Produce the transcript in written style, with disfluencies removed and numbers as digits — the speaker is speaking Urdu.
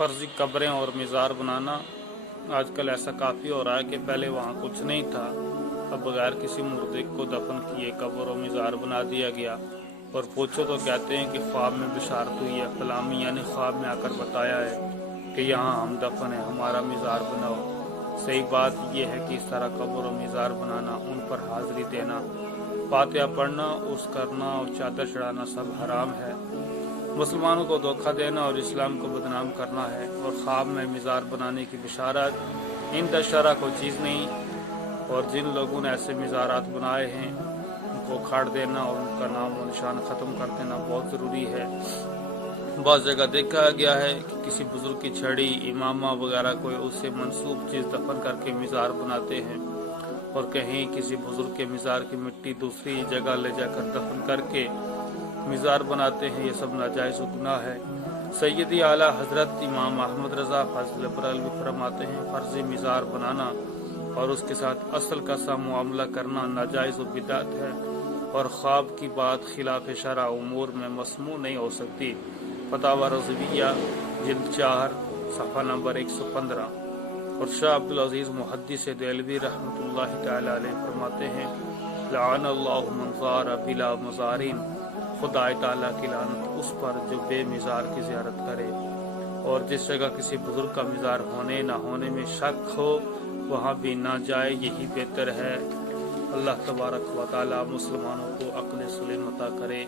فرضی قبریں اور مزار بنانا آج کل ایسا کافی ہو رہا ہے کہ پہلے وہاں کچھ نہیں تھا، اب بغیر کسی مردے کو دفن کیے قبر و مزار بنا دیا گیا، اور پوچھو تو کہتے ہیں کہ خواب میں بشارت ہوئی ہے، فلامی یعنی خواب میں آ کر بتایا ہے کہ یہاں ہم دفن ہیں، ہمارا مزار بناؤ۔ صحیح بات یہ ہے کہ اس طرح قبر و مزار بنانا، ان پر حاضری دینا، فاتحہ پڑھنا، عرس کرنا اور چادر چڑھانا سب حرام ہے۔ مسلمانوں کو دھوکہ دینا اور اسلام کو بدنام کرنا ہے، اور خواب میں مزار بنانے کی بشارت عند الشرع کوئی چیز نہیں، اور جن لوگوں نے ایسے مزارات بنائے ہیں ان کو اکھاڑ دینا اور ان کا نام و نشان ختم کر دینا بہت ضروری ہے۔ بعض جگہ دیکھا گیا ہے کہ کسی بزرگ کی چھڑی، امامہ وغیرہ کوئی اس سے منسوب چیز دفن کر کے مزار بناتے ہیں، اور کہیں کسی بزرگ کے مزار کی مٹی دوسری جگہ لے جا کر دفن کر کے مزار بناتے ہیں، یہ سب ناجائز و گناہ ہے۔ سیدی اعلیٰ حضرت امام احمد رضا فاضل بریلوی فرماتے ہیں، فرضی مزار بنانا اور اس کے ساتھ اصل کا سا معاملہ کرنا ناجائز و بدعت ہے، اور خواب کی بات خلاف شرع امور میں مسموع نہیں ہو سکتی۔ فتاوی رضویہ جلد 4 صفحہ نمبر 115۔ اور شاہ عبدالعزیز محدث دہلوی رحمۃ اللہ تعالی علیہ فرماتے ہیں، لعن اللہ من زار بلا مزارین، خدا تعالیٰ کی لعنت اس پر جو بے مزار کی زیارت کرے، اور جس جگہ کسی بزرگ کا مزار ہونے نہ ہونے میں شک ہو وہاں بھی نہ جائے، یہی بہتر ہے۔ اللہ تبارک و تعالیٰ مسلمانوں کو عقل سلیم عطا کرے۔